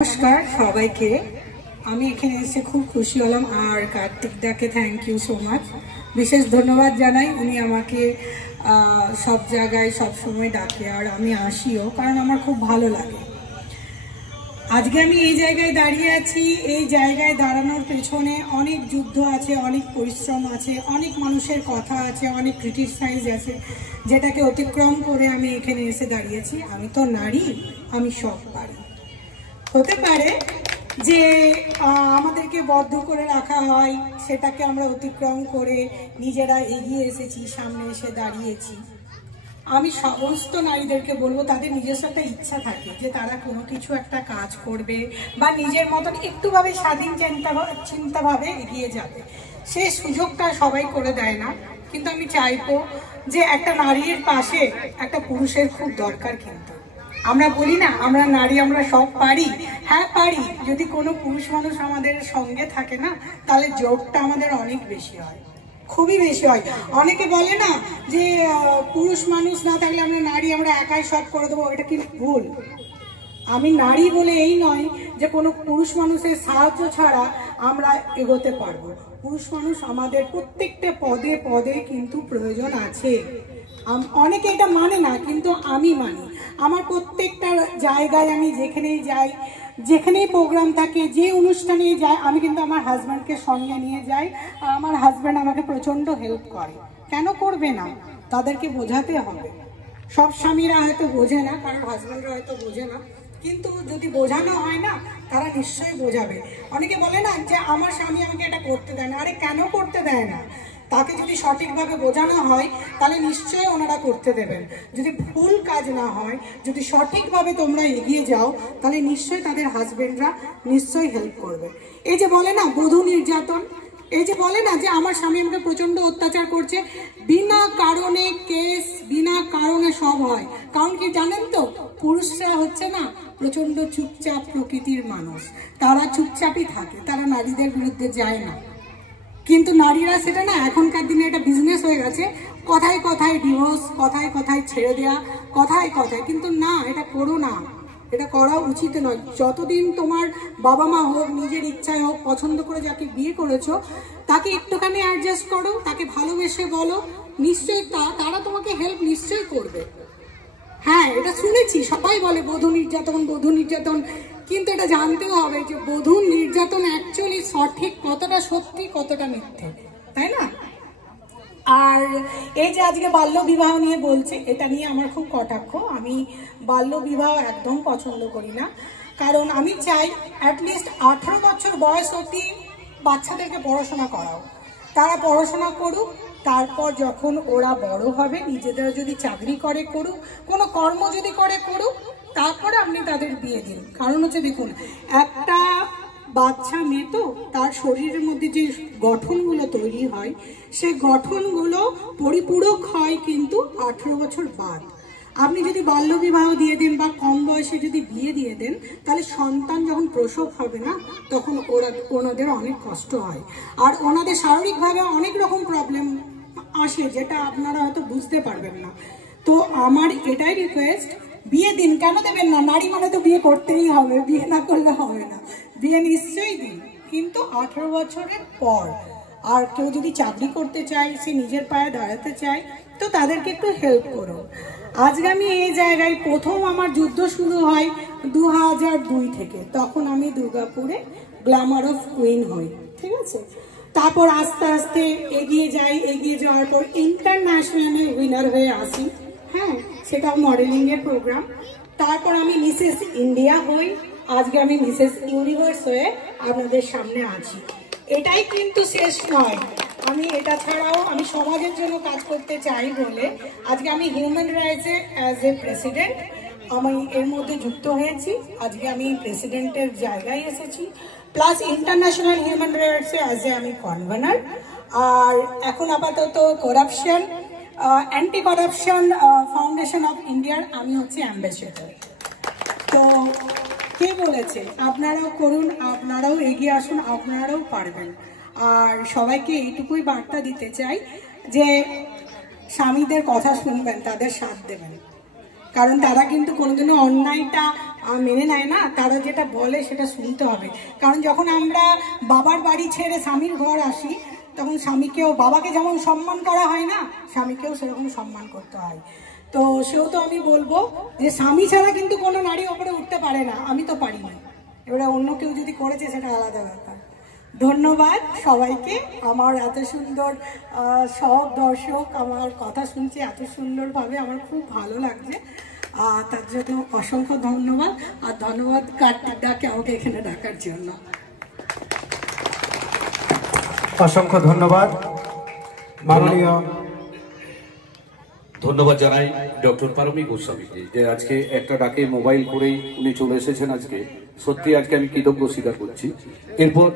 নমস্কার সবাইকে। আমি এখানে এসে খুব খুশি হলাম আর কার্তিক দাকে থ্যাংক ইউ সো মাচ, বিশেষ ধন্যবাদ জানাই। উনি আমাকে সব জায়গায় সব সময় ডাকে আর আমি আসিও, কারণ আমার খুব ভালো লাগে। আজকে আমি এই জায়গায় দাঁড়িয়ে আছি। এই জায়গায় দাঁড়ানোর পেছনে অনেক যুদ্ধ আছে, অনেক পরিশ্রম আছে, অনেক মানুষের কথা আছে, অনেক ক্রিটিসাইজ আছে, যেটাকে অতিক্রম করে আমি এখানে এসে দাঁড়িয়েছি। আমি তো নারী, আমি সব পারি। হতে পারে যে আমাদেরকে বদ্ধ করে রাখা হয়, সেটাকে আমরা অতিক্রম করে নিজেরা এগিয়ে এসেছি, সামনে এসে দাঁড়িয়েছি। আমি সমস্ত নারীদেরকে বলবো, তাদের নিজস্ব একটা ইচ্ছা থাকে যে তারা কোনো কিছু একটা কাজ করবে বা নিজের মতন একটুভাবে স্বাধীন চিন্তাভাবে এগিয়ে যাবে। সেই সুযোগটা সবাই করে দেয় না, কিন্তু আমি চাইবো যে একটা নারীর পাশে একটা পুরুষের খুব দরকার। কিন্তু আমরা বলি না আমরা নারী, আমরা সব পারি। হ্যাঁ পারি, যদি কোনো পুরুষ মানুষ আমাদের সঙ্গে থাকে না, তাহলে যোগটা আমাদের অনেক বেশি হয়, খুবই বেশি হয়। অনেকে বলে না যে পুরুষ মানুষ না থাকলে আমরা নারী, আমরা একাই সব করে দেবো। এটা কিন্তু ভুল। আমি নারী বলে এই নয় যে কোনো পুরুষ মানুষের সাহায্য ছাড়া আমরা এগোতে পারবো। পুরুষ মানুষ আমাদের প্রত্যেকটা পদে পদে কিন্তু প্রয়োজন আছে। অনেকে এটা মানে না, কিন্তু আমি মানি। আমার প্রত্যেকটা জায়গায় আমি যেখানেই যাই, যেখানেই প্রোগ্রাম থাকে, যে অনুষ্ঠানেই যাই, আমি কিন্তু আমার হাজব্যান্ডকে সঙ্গে নিয়ে যাই। আর আমার হাজব্যান্ড আমাকে প্রচণ্ড হেল্প করে। কেন করবে না? তাদেরকে বোঝাতে হবে। সব স্বামীরা হয়তো বোঝে না, কারণ হাজব্যান্ডরা হয়তো বোঝে না, কিন্তু যদি বোঝানো হয় না, তারা নিশ্চয়ই বোঝাবে। অনেকে বলে না যে আমার স্বামী আমাকে এটা করতে দেয় না। আরে কেন করতে দেয় না? তাকে যদি সঠিকভাবে বোঝানো হয়, তাহলে নিশ্চয়ই ওনারা করতে দেবেন। যদি ভুল কাজ না হয়, যদি সঠিকভাবে তোমরা এগিয়ে যাও, তাহলে নিশ্চয়ই তাদের হাজবেন্ডরা নিশ্চয়ই হেল্প করবে। এই যে বলে না বধূ নির্যাতন, এই যে বলে না যে আমার স্বামী আমাকে প্রচন্ড অত্যাচার করছে, বিনা কারণে কেস, বিনা কারণে সব হয়। কারণ কি জানেন তো, পুরুষরা হচ্ছে না প্রচন্ড চুপচাপ প্রকৃতির মানুষ। তারা চুপচাপই থাকে, তারা নারীদের বিরুদ্ধে যায় না। কিন্তু নারীরা সেটা না, এখনকার দিনে এটা বিজনেস হয়ে গেছে। কথায় কথায় ডিভোর্স, কথায় কথায় ছেড়ে দেয়া, কথায় কথায়। কিন্তু না, এটা করো না, এটা করা উচিত নয়। যতদিন তোমার বাবা মা হোক, নিজের ইচ্ছায় হোক, পছন্দ করে যাকে বিয়ে করেছো, তাকে একটুখানি অ্যাডজাস্ট করো, তাকে ভালোবেসে বলো, নিশ্চয়ই তারা তোমাকে হেল্প নিশ্চয়ই করবে। হ্যাঁ, এটা শুনেছি, সবাই বলে বধূ নির্যাতন, বধূ নির্যাতন। কিন্তু এটা জানতেও হবে যে বধূ নির্যাতন অ্যাকচুয়ালি সঠিক কতটা সত্যি, কতটা মিথ্যে, তাই না? আর এই যে আজকে বাল্য বিবাহ নিয়ে বলছে, এটা নিয়ে আমার খুব কটাক্ষ। আমি বাল্য বিবাহ একদম পছন্দ করি না। কারণ আমি চাই অ্যাটলিস্ট 18 বছর বয়স অবধি বাচ্চাদেরকে পড়াশোনা করাও। তারা পড়াশোনা করুক, তারপর যখন ওরা বড় হবে, নিজেদের যদি চাকরি করে করুক, কোনো কর্ম যদি করে করুক, তারপরে আপনি তাদের বিয়ে দিন। কারণ হচ্ছে দেখুন, একটা বাচ্চা মেয়ে তো, তার শরীরের মধ্যে যে গঠনগুলো তৈরি হয়, সেই গঠনগুলো পরিপূরক হয় কিন্তু 18 বছর বাদ। আপনি যদি বাল্য বিবাহ দিয়ে দেন বা কম বয়সে যদি বিয়ে দিয়ে দেন, তাহলে সন্তান যখন প্রসব হবে না, তখন ওনাদের অনেক কষ্ট হয়। আর ওনাদের শারীরিকভাবে অনেক রকম প্রবলেম আসে, যেটা আপনারা হয়তো বুঝতে পারবেন না। তো আমার এটাই রিকোয়েস্ট, বিয়ে দিন। কেন দেবেন না? নারী মানে তো বিয়ে করতেই হবে, বিয়ে না করলে হবে না। বিয়ে নিশ্চয়ই দিন, কিন্তু 18 বছরের পর। আর কেউ যদি চাকরি করতে চায়, সে নিজের পায়ে দাঁড়াতে চায়, তো তাদেরকে একটু হেল্প করো। আজকে আমি এই জায়গায়, প্রথম আমার যুদ্ধ শুরু হয় 2002 থেকে। তখন আমি দুর্গাপুরে গ্ল্যামার অফ কুইন হই, ঠিক আছে? তারপর আস্তে আস্তে এগিয়ে যাই, এগিয়ে যাওয়ার পর ইন্টারন্যাশনালে উইনার হয়ে আসি। হ্যাঁ, সেটা মডেলিং এর প্রোগ্রাম। তারপর আমি মিসেস ইন্ডিয়া হই। আজকে আমি মিসেস ইউনিভার্স হয়ে আপনাদের সামনে আছি। এটাই কিন্তু শেষ নয়। আমি এটা ছাড়াও আমি সমাজের জন্য কাজ করতে চাই বলে আজকে আমি হিউম্যান রাইটসে অ্যাজ এ প্রেসিডেন্ট আমি এর মধ্যে যুক্ত হয়েছি। আজকে আমি প্রেসিডেন্টের জায়গায় এসেছি, প্লাস ইন্টারন্যাশনাল হিউম্যান রাইটসে অ্যাজ এ আমি কনভেনার। আর এখন আপাতত corruption anti corruption foundation of ইন্ডিয়ার আমি হচ্ছে অ্যাম্বাসেডর। তো কে বলেছে আপনারাও করুন, আপনারাও এগিয়ে আসুন, আপনারাও পারবেন। আর সবাইকে এইটুকুই বার্তা দিতে চাই যে স্বামীদের কথা শুনবেন, তাদের সাথ দেবেন। কারণ তারা কিন্তু কোনোদিনও অন্যায়টা মেনে নেয় না, তারা যেটা বলে সেটা শুনতে হবে। কারণ যখন আমরা বাবার বাড়ি ছেড়ে স্বামীর ঘর আসি, তখন স্বামীকেও, বাবাকে যেমন সম্মান করা হয় না, স্বামীকেও সেরকম সম্মান করতে হয়। তো সেও তো আমি বলবো যে স্বামী ছাড়া কিন্তু কোনো নারী ওপরে উঠতে পারে না, আমি তো পারিনি, এবারে অন্য কেউ যদি করেছে সেটা আলাদা ব্যাপার। ধন্যবাদ সবাইকে, আমার এত সুন্দর সব দর্শক আমার কথা শুনছে এত সুন্দরভাবে, আমার খুব ভালো লাগছে, তার জন্য অসংখ্য ধন্যবাদ। আর ধন্যবাদ কার্তিক দাকে আমাকে এখানে ডাকার জন্য। অসংখ্য ধন্যবাদ মাননীয়। ধন্যবাদ জানাই ডক্টর পারমী গোস্বামীকে, যে আজকে একটা ডাকে মোবাইল করেই উনি চলে এসেছেন আজকে। সত্যি আজকে আমি কৃতজ্ঞ স্বীকার করছি। এরপর